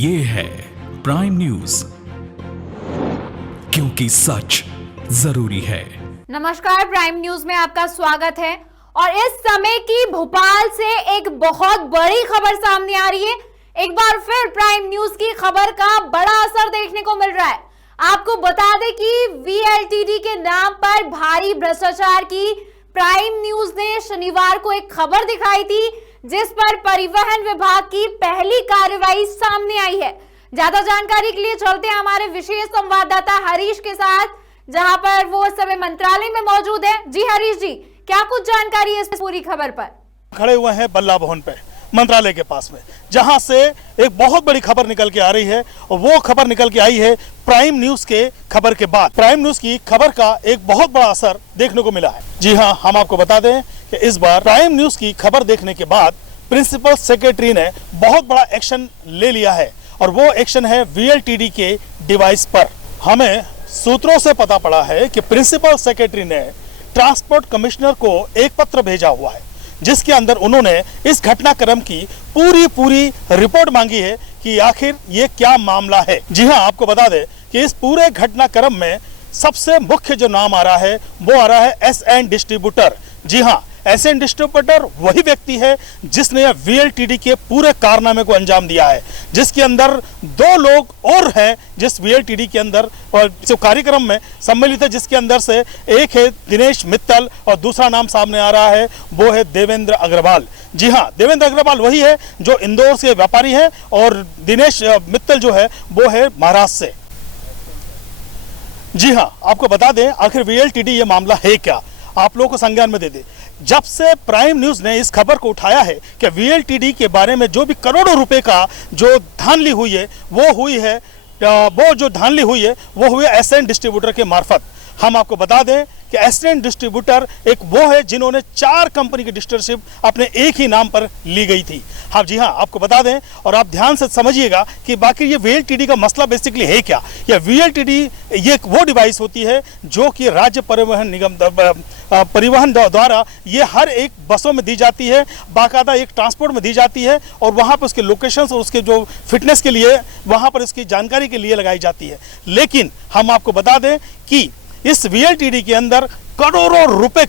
ये है prime news, क्योंकि सच जरूरी है। नमस्कार, प्राइम न्यूज में आपका स्वागत है। और इस समय की भोपाल से एक बहुत बड़ी खबर सामने आ रही है। एक बार फिर प्राइम न्यूज की खबर का बड़ा असर देखने को मिल रहा है। आपको बता दें कि वीएलटीडी के नाम पर भारी भ्रष्टाचार की प्राइम न्यूज ने शनिवार को एक खबर दिखाई थी, जिस पर परिवहन विभाग की पहली कार्रवाई सामने आई है। ज्यादा जानकारी के लिए चलते हैं हमारे विशेष संवाददाता हरीश के साथ, जहां पर वो इस समय मंत्रालय में मौजूद है। जी हरीश जी, क्या कुछ जानकारी है इस पूरी खबर पर? खड़े हुए हैं बल्ला भवन पे, मंत्रालय के पास में, जहां से एक बहुत बड़ी खबर निकल के आ रही है। और वो खबर निकल के आई है प्राइम न्यूज के खबर के बाद। प्राइम न्यूज की खबर का एक बहुत बड़ा असर देखने को मिला है। जी हां, हम आपको बता दें कि इस बार प्राइम न्यूज की खबर देखने के बाद प्रिंसिपल सेक्रेटरी ने बहुत बड़ा एक्शन ले लिया है, और वो एक्शन है वीएलटीडी के डिवाइस पर। हमें सूत्रों से पता पड़ा है कि प्रिंसिपल सेक्रेटरी ने ट्रांसपोर्ट कमिश्नर को एक पत्र भेजा हुआ है, जिसके अंदर उन्होंने इस घटनाक्रम की पूरी रिपोर्ट मांगी है कि आखिर ये क्या मामला है। जी हां, आपको बता दें कि इस पूरे घटनाक्रम में सबसे मुख्य जो नाम आ रहा है वो आ रहा है एसएन डिस्ट्रीब्यूटर। जी हां, एसएन डिस्ट्रीब्यूटर वही व्यक्ति है जिसने वीएलटीडी के पूरे कारनामे को अंजाम दिया है, जिसके अंदर दो लोग और हैं जिस वीएलटीडी के अंदर और जो कार्यक्रम में सम्मिलित है, जिसके अंदर से एक है दिनेश मित्तल और दूसरा नाम सामने आ रहा है वो है देवेंद्र अग्रवाल। जी हाँ, देवेंद्र अग्रवाल वही है जो इंदौर से व्यापारी है, और दिनेश मित्तल जो है वो है महाराष्ट्र से। जी हाँ, आपको बता दें आखिर वीएलटीडी ये मामला है क्या, आप लोगों को संज्ञान में दे दे। जब से प्राइम न्यूज ने इस खबर को उठाया है कि वीएलटीडी के बारे में जो भी करोड़ों रुपए का जो धांधली हुई है वो हुई है एसएन डिस्ट्रीब्यूटर के मार्फत। हम आपको बता दें कि एसएन डिस्ट्रीब्यूटर एक वो है जिन्होंने 4 कंपनी की डिस्ट्रीब्यूटरशिप अपने एक ही नाम पर ली गई थी। हाँ जी हाँ, आपको बता दें और आप ध्यान से समझिएगा कि बाकी ये वीएलटीडी का मसला बेसिकली है क्या। ये वीएलटीडी ये वो डिवाइस होती है जो कि राज्य परिवहन निगम परिवहन द्वारा ये हर एक बसों में दी जाती है, बाकायदा एक ट्रांसपोर्ट में दी जाती है, और वहाँ पर उसके लोकेशन और उसके जो फिटनेस के लिए वहाँ पर इसकी जानकारी के लिए लगाई जाती है। लेकिन हम आपको बता दें कि इस वीएलटीडी के अंदर करोड़ों रुपए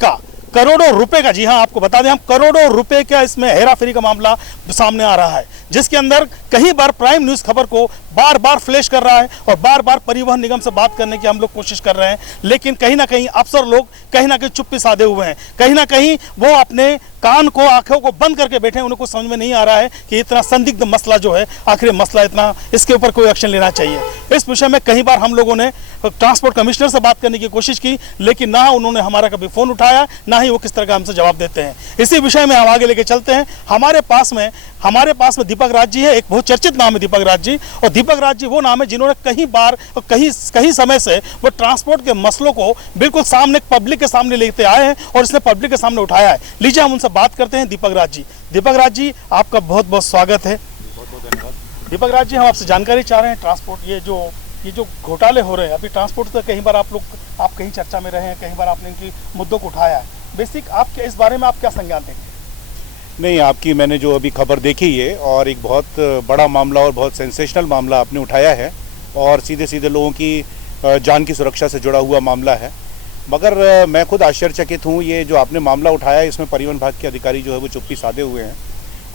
का जी हाँ, आपको बता दें हम करोड़ों रुपए का इसमें हेराफेरी का मामला सामने आ रहा है, जिसके अंदर कई बार प्राइम न्यूज खबर को बार फ्लैश कर रहा है और बार परिवहन निगम से बात करने की हम लोग कोशिश कर रहे हैं। लेकिन कहीं ना कहीं अफसर लोग कहीं ना कहीं चुप्पी साधे हुए हैं, कहीं ना कहीं वो अपने कान को आंखों को बंद करके बैठे हैं। उनको समझ में नहीं आ रहा है कि इतना संदिग्ध मसला जो है आखिर मसला इतना, इसके ऊपर कोई एक्शन लेना चाहिए। इस विषय में कई बार हम लोगों ने ट्रांसपोर्ट कमिश्नर से बात करने की कोशिश की, लेकिन ना उन्होंने हमारा कभी फोन उठाया, ना ही वो किस तरह का हमसे जवाब देते हैं। इसी विषय में हम आगे लेके चलते हैं। हमारे पास में दीपक राज जी है, एक बहुत चर्चित नाम है दीपक राज जी। और दीपक राज जी वो नाम है जिन्होंने कई बार और कहीं समय से वो ट्रांसपोर्ट के मसलों को बिल्कुल सामने पब्लिक के सामने लेते आए हैं और इसने पब्लिक के सामने उठाया है। लीजिए हम उनसे बात करते हैं। दीपक राज जी आपका बहुत बहुत स्वागत है। बहुत धन्यवाद। दीपक राज जी, हम आपसे जानकारी चाह रहे हैं ट्रांसपोर्ट ये जो घोटाले हो रहे हैं अभी ट्रांसपोर्ट का, कई बार आप कहीं चर्चा में रहे हैं, कई बार आपने इनकी मुद्दों को उठाया है। बेसिक आपके इस बारे में आप क्या संज्ञान देंगे? नहीं, आपकी मैंने जो अभी खबर देखी है और एक बहुत बड़ा मामला और बहुत सेंसेशनल मामला आपने उठाया है, और सीधे लोगों की जान की सुरक्षा से जुड़ा हुआ मामला है। मगर मैं खुद आश्चर्यचकित हूँ, ये जो आपने मामला उठाया इसमें परिवहन विभाग के अधिकारी जो है वो चुप्पी साधे हुए हैं।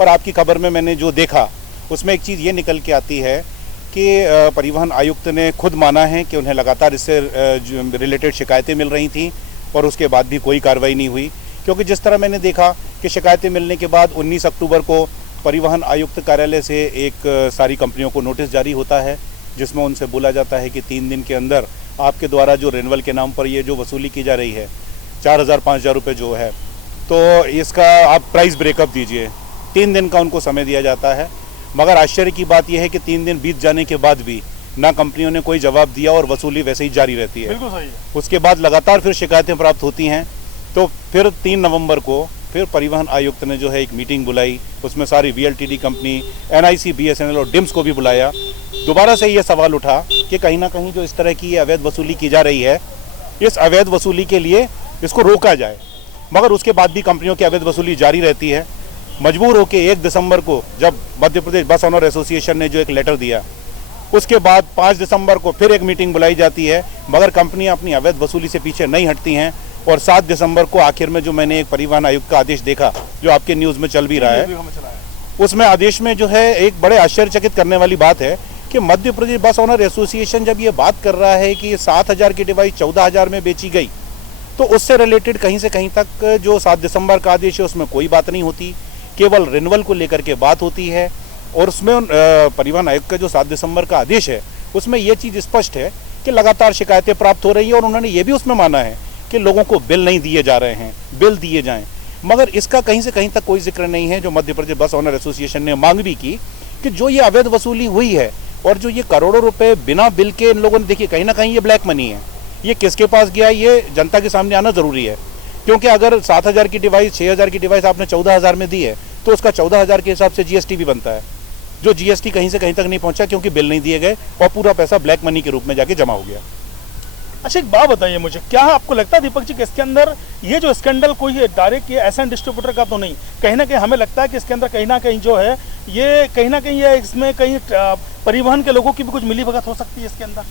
और आपकी खबर में मैंने जो देखा उसमें एक चीज़ ये निकल के आती है कि परिवहन आयुक्त ने खुद माना है कि उन्हें लगातार इससे रिलेटेड शिकायतें मिल रही थीं और उसके बाद भी कोई कार्रवाई नहीं हुई। क्योंकि जिस तरह मैंने देखा कि शिकायतें मिलने के बाद 19 अक्टूबर को परिवहन आयुक्त कार्यालय से एक सारी कंपनियों को नोटिस जारी होता है, जिसमें उनसे बोला जाता है कि 3 दिन के अंदर आपके द्वारा जो रेनवल के नाम पर ये जो वसूली की जा रही है 4,000-5,000 रुपये जो है, तो इसका आप प्राइस ब्रेकअप दीजिए। 3 दिन का उनको समय दिया जाता है। मगर आश्चर्य की बात यह है कि 3 दिन बीत जाने के बाद भी ना कंपनियों ने कोई जवाब दिया और वसूली वैसे ही जारी रहती है। बिल्कुल सही है। उसके बाद लगातार फिर शिकायतें प्राप्त होती हैं। तो फिर 3 नवंबर को फिर परिवहन आयुक्त ने जो है एक मीटिंग बुलाई, उसमें सारी वीएलटीडी कंपनी, एनआईसी, बीएसएनएल और डिम्स को भी बुलाया। दोबारा से ये सवाल उठा कि कहीं ना कहीं जो इस तरह की अवैध वसूली की जा रही है, इस अवैध वसूली के लिए इसको रोका जाए। मगर उसके बाद भी कंपनियों की अवैध वसूली जारी रहती है। मजबूर होकर 1 दिसंबर को जब मध्य प्रदेश बस ऑनर एसोसिएशन ने जो एक लेटर दिया, उसके बाद 5 दिसंबर को फिर एक मीटिंग बुलाई जाती है, मगर कंपनियां अपनी अवैध वसूली से पीछे नहीं हटती हैं। और 7 दिसंबर को आखिर में जो मैंने एक परिवहन आयुक्त का आदेश देखा, जो आपके न्यूज़ में चल भी रहा है, उसमें आदेश में जो है एक बड़े आश्चर्यचकित करने वाली बात है कि मध्य प्रदेश बस ऑनर एसोसिएशन जब ये बात कर रहा है कि 7,000 की डिवाइस 14,000 में बेची गई, तो उससे रिलेटेड कहीं से कहीं तक जो 7 दिसंबर का आदेश है उसमें कोई बात नहीं होती, केवल रिन्यूअल को लेकर के बात होती है। और उसमें परिवहन आयुक्त का जो 7 दिसंबर का आदेश है उसमें यह चीज़ स्पष्ट है कि लगातार शिकायतें प्राप्त हो रही है, और उन्होंने ये भी उसमें माना है कि लोगों को बिल नहीं दिए जा रहे हैं, बिल दिए जाएं। मगर इसका कहीं से कहीं तक कोई जिक्र नहीं है, जो मध्य प्रदेश बस ऑनर एसोसिएशन ने मांग भी की कि जो ये अवैध वसूली हुई है और जो ये करोड़ों रुपए बिना बिल के इन लोगों ने, देखिए कहीं ना कहीं ये ब्लैक मनी है, ये किसके पास गया ये जनता के सामने आना जरूरी है। क्योंकि अगर 7,000 की डिवाइस 6,000 की डिवाइस आपने 14,000 में दी है, तो उसका 14,000 के हिसाब से जीएसटी भी बनता है, जो जीएसटी कहीं से कहीं तक नहीं पहुंचा क्योंकि बिल नहीं दिए गए और पूरा पैसा ब्लैक मनी के रूप में जाके जमा हो गया। अच्छा, एक बात बताइए मुझे, क्या आपको लगता है दीपक जी कि इसके अंदर ये जो स्कैंडल कोई डायरेक्ट ये एसएन डिस्ट्रीब्यूटर का तो नहीं, कहीं ना कहीं हमें लगता है कि इसके अंदर कहीं ना कहीं जो है ये कहीं ना कहीं ये इसमें कहीं परिवहन के लोगों की भी कुछ मिलीभगत हो सकती है इसके अंदर?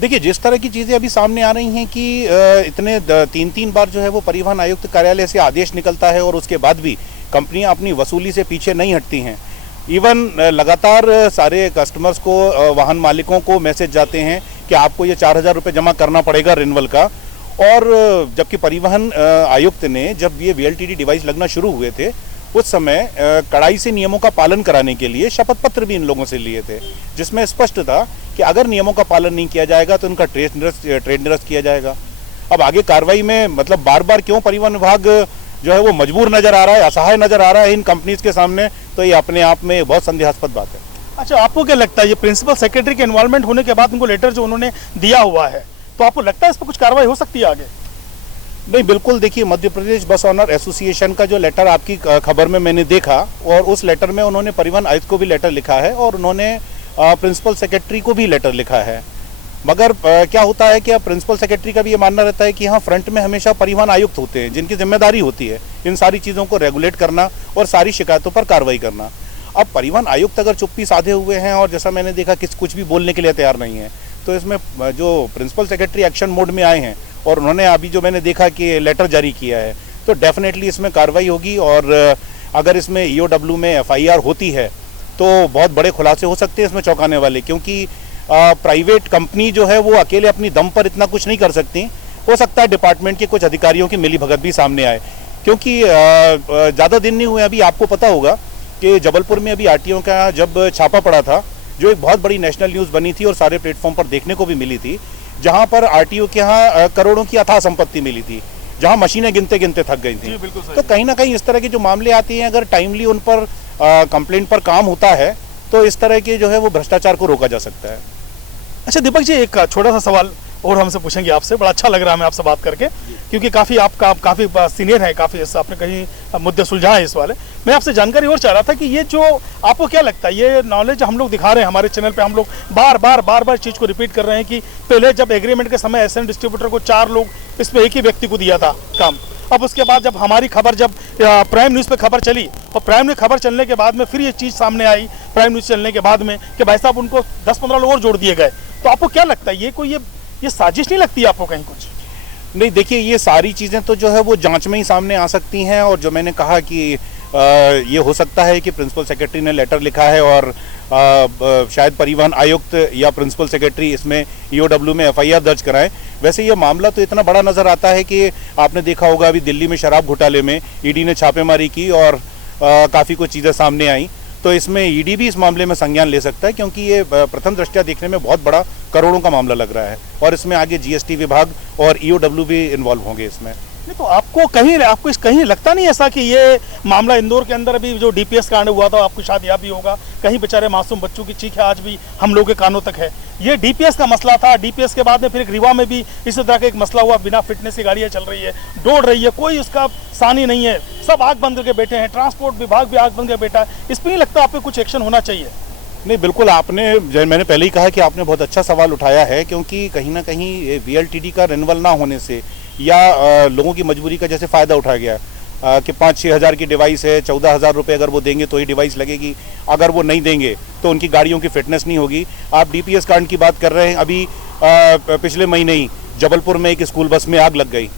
देखिए, जिस तरह की चीज़ें अभी सामने आ रही हैं कि इतने 3-3 बार जो है वो परिवहन आयुक्त कार्यालय से आदेश निकलता है और उसके बाद भी कंपनियां अपनी वसूली से पीछे नहीं हटती हैं। इवन लगातार सारे कस्टमर्स को, वाहन मालिकों को मैसेज जाते हैं कि आपको ये 4,000 रुपये जमा करना पड़ेगा रिन्यूअल का। और जबकि परिवहन आयुक्त ने जब ये वीएलटीडी डिवाइस लगना शुरू हुए थे, उस समय कड़ाई से नियमों का पालन कराने के लिए शपथ पत्र भी इन लोगों से लिए थे, जिसमें स्पष्ट था कि अगर नियमों का पालन नहीं किया जाएगा तो उनका ट्रेड निरस्त किया जाएगा। अब आगे कार्रवाई में मतलब बार बार क्यों परिवहन विभाग जो है वो मजबूर नजर आ रहा है, असहाय नजर आ रहा है इन कंपनीज के सामने, तो ये अपने आप में बहुत संदेहास्पद बात है। अच्छा, आपको क्या लगता है ये प्रिंसिपल सेक्रेटरी के इन्वॉल्वमेंट होने के बाद उनको लेटर जो उन्होंने दिया हुआ है, तो आपको लगता है इस पर कुछ कार्रवाई हो सकती है आगे? नहीं, बिल्कुल। देखिए, मध्य प्रदेश बस ऑनर एसोसिएशन का जो लेटर आपकी खबर में मैंने देखा, और उस लेटर में उन्होंने परिवहन आयुक्त को भी लेटर लिखा है और उन्होंने प्रिंसिपल सेक्रेटरी को भी लेटर लिखा है। मगर क्या होता है कि प्रिंसिपल सेक्रेटरी का भी ये मानना रहता है कि यहाँ फ्रंट में हमेशा परिवहन आयुक्त होते हैं, जिनकी जिम्मेदारी होती है इन सारी चीज़ों को रेगुलेट करना और सारी शिकायतों पर कार्रवाई करना। अब परिवहन आयुक्त अगर चुप्पी साधे हुए हैं और जैसा मैंने देखा कि कुछ भी बोलने के लिए तैयार नहीं है, तो इसमें जो प्रिंसिपल सेक्रेटरी एक्शन मोड में आए हैं और उन्होंने अभी जो मैंने देखा कि लेटर जारी किया है, तो डेफिनेटली इसमें कार्रवाई होगी। और अगर इसमें ईओडब्ल्यू में एफआईआर होती है तो बहुत बड़े खुलासे हो सकते हैं इसमें चौंकाने वाले, क्योंकि प्राइवेट कंपनी जो है वो अकेले अपनी दम पर इतना कुछ नहीं कर सकती। हो सकता है डिपार्टमेंट के कुछ अधिकारियों की मिलीभगत भी सामने आए, क्योंकि ज़्यादा दिन नहीं हुए, अभी आपको पता होगा कि जबलपुर में अभी आरटीओ का जब छापा पड़ा था, जो एक बहुत बड़ी नेशनल न्यूज़ बनी थी और सारे प्लेटफॉर्म पर देखने को भी मिली थी, जहां पर आरटीओ के यहाँ करोड़ों की अथाह संपत्ति मिली थी, जहां मशीनें गिनते गिनते थक गई थी। तो कहीं ना कहीं इस तरह के जो मामले आते हैं, अगर टाइमली उन पर कंप्लेंट पर काम होता है, तो इस तरह के जो है वो भ्रष्टाचार को रोका जा सकता है। अच्छा दीपक जी, एक छोटा सा सवाल और हमसे पूछेंगे आपसे, बड़ा अच्छा लग रहा है हमें आपसे बात करके, क्योंकि काफ़ी आप काफ़ी सीनियर हैं, काफ़ी आपने कहीं मुद्दे सुलझाए हैं इस वाले। मैं आपसे जानकारी और चाह रहा था कि ये जो आपको क्या लगता है, ये नॉलेज हम लोग दिखा रहे हैं हमारे चैनल पे, हम लोग बार बार चीज़ को रिपीट कर रहे हैं कि पहले जब एग्रीमेंट के समय एसएन डिस्ट्रीब्यूटर को 4 लोग, इस पर एक ही व्यक्ति को दिया था काम। अब उसके बाद जब हमारी खबर, जब प्राइम न्यूज़ पे खबर चली और प्राइम न्यूज़ खबर चलने के बाद में फिर ये चीज़ सामने आई, प्राइम न्यूज़ चलने के बाद में, कि भाई साहब उनको 10-15 लोग और जोड़ दिए गए। तो आपको क्या लगता है, ये कोई ये साजिश नहीं लगती है आपको कहीं कुछ? नहीं, देखिए, ये सारी चीज़ें तो जो है वो जांच में ही सामने आ सकती हैं। और जो मैंने कहा कि ये हो सकता है कि प्रिंसिपल सेक्रेटरी ने लेटर लिखा है और शायद परिवहन आयुक्त या प्रिंसिपल सेक्रेटरी इसमें ईओडब्ल्यू में एफआईआर दर्ज कराएं। वैसे ये मामला तो इतना बड़ा नज़र आता है कि आपने देखा होगा अभी दिल्ली में शराब घोटाले में ईडी ने छापेमारी की और काफ़ी कुछ चीज़ें सामने आई। तो इसमें ईडी भी इस मामले में संज्ञान ले सकता है, क्योंकि ये प्रथम दृष्टया देखने में बहुत बड़ा करोड़ों का मामला लग रहा है और इसमें आगे जीएसटी विभाग और ईओडब्ल्यू भी इन्वॉल्व होंगे इसमें। नहीं, तो आपको कहीं लगता नहीं ऐसा कि ये मामला इंदौर के अंदर अभी जो डीपीएस कांड हुआ था, आपको शायद याद भी होगा, कहीं बेचारे मासूम बच्चों की चीख आज भी हम लोगों के कानों तक है। ये डीपीएस का मसला था, डीपीएस के बाद में फिर एक रीवा में भी इसी तरह का एक मसला हुआ, बिना फिटनेस की गाड़ियाँ चल रही है, दौड़ रही है, कोई उसका सानी नहीं है, सब आग बंद करके बैठे हैं, ट्रांसपोर्ट विभाग भी आग बंद करके बैठा है। इस पर नहीं लगता आप पे कुछ एक्शन होना चाहिए? नहीं, बिल्कुल, मैंने पहले ही कहा कि आपने बहुत अच्छा सवाल उठाया है, क्योंकि कहीं ना कहीं वीएलटीडी का रिन्यूअल ना होने से या लोगों की मजबूरी का जैसे फ़ायदा उठाया गया, कि 5-6 हज़ार की डिवाइस है, 14,000 रुपये अगर वो देंगे तो ही डिवाइस लगेगी, अगर वो नहीं देंगे तो उनकी गाड़ियों की फिटनेस नहीं होगी। आप डीपीएस कांड की बात कर रहे हैं, अभी पिछले महीने ही जबलपुर में एक स्कूल बस में आग लग गई,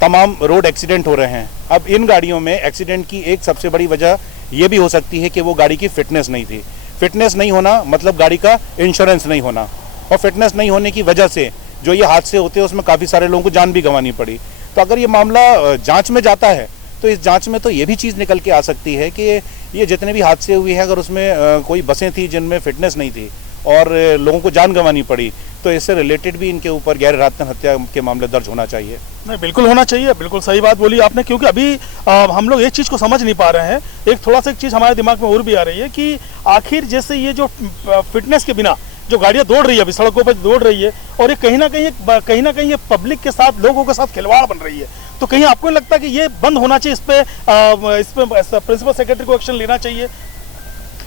तमाम रोड एक्सीडेंट हो रहे हैं। अब इन गाड़ियों में एक्सीडेंट की एक सबसे बड़ी वजह ये भी हो सकती है कि वो गाड़ी की फिटनेस नहीं थी। फिटनेस नहीं होना मतलब गाड़ी का इंश्योरेंस नहीं होना, और फिटनेस नहीं होने की वजह से जो ये हादसे होते हैं उसमें काफ़ी सारे लोगों को जान भी गंवानी पड़ी। तो अगर ये मामला जांच में जाता है तो इस जांच में तो ये भी चीज़ निकल के आ सकती है कि ये जितने भी हादसे हुए हैं, अगर उसमें कोई बसें थी जिनमें फिटनेस नहीं थी और लोगों को जान गंवानी पड़ी, तो इससे रिलेटेड भी इनके ऊपर गैर इरादतन हत्या के मामले दर्ज होना चाहिए। नहीं, बिल्कुल होना चाहिए, बिल्कुल सही बात बोली आपने, क्योंकि अभी हम लोग एक चीज़ को समझ नहीं पा रहे हैं। एक थोड़ा सा एक चीज़ हमारे दिमाग में और भी आ रही है कि आखिर जैसे ये जो फिटनेस के बिना जो गाड़ियाँ दौड़ रही है, अभी सड़कों पर दौड़ रही है, और ये कहीं ना कहीं ये पब्लिक के साथ, लोगों के साथ खिलवाड़ बन रही है, तो कहीं आपको नहीं लगता कि ये बंद होना चाहिए? इस पे प्रिंसिपल सेक्रेटरी को एक्शन लेना चाहिए?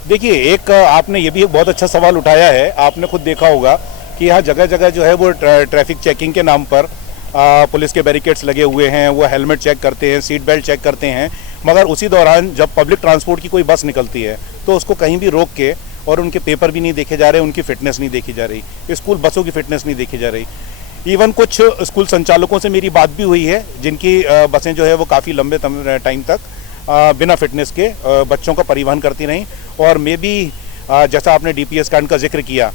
देखिए, एक आपने ये भी एक बहुत अच्छा सवाल उठाया है। आपने खुद देखा होगा कि यहाँ जगह जगह जो है वो ट्रैफिक चेकिंग के नाम पर पुलिस के बैरिकेड्स लगे हुए हैं, वो हेलमेट चेक करते हैं, सीट बेल्ट चेक करते हैं, मगर उसी दौरान जब पब्लिक ट्रांसपोर्ट की कोई बस निकलती है तो उसको कहीं भी रोक के, और उनके पेपर भी नहीं देखे जा रहे, उनकी फिटनेस नहीं देखी जा रही, स्कूल बसों की फिटनेस नहीं देखी जा रही। इवन कुछ स्कूल संचालकों से मेरी बात भी हुई है जिनकी बसें जो है वो काफ़ी लंबे टाइम तक बिना फिटनेस के बच्चों का परिवहन करती रहीं। और मे भी जैसा आपने डीपीएस कांड का जिक्र किया,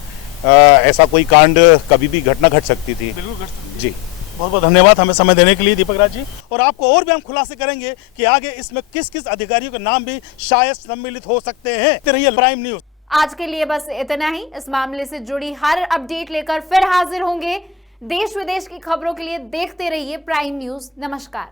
ऐसा कोई कांड कभी भी घटना घट सकती थी। बिल्कुल घट सकती है। जी, बहुत बहुत धन्यवाद हमें समय देने के लिए दीपक राज जी। और आपको और भी हम खुलासे करेंगे कि आगे इसमें किस किस अधिकारियों के नाम भी शायद सम्मिलित हो सकते हैं। देखते रहिए प्राइम न्यूज। आज के लिए बस इतना ही। इस मामले से जुड़ी हर अपडेट लेकर फिर हाजिर होंगे। देश विदेश की खबरों के लिए देखते रहिए प्राइम न्यूज। नमस्कार।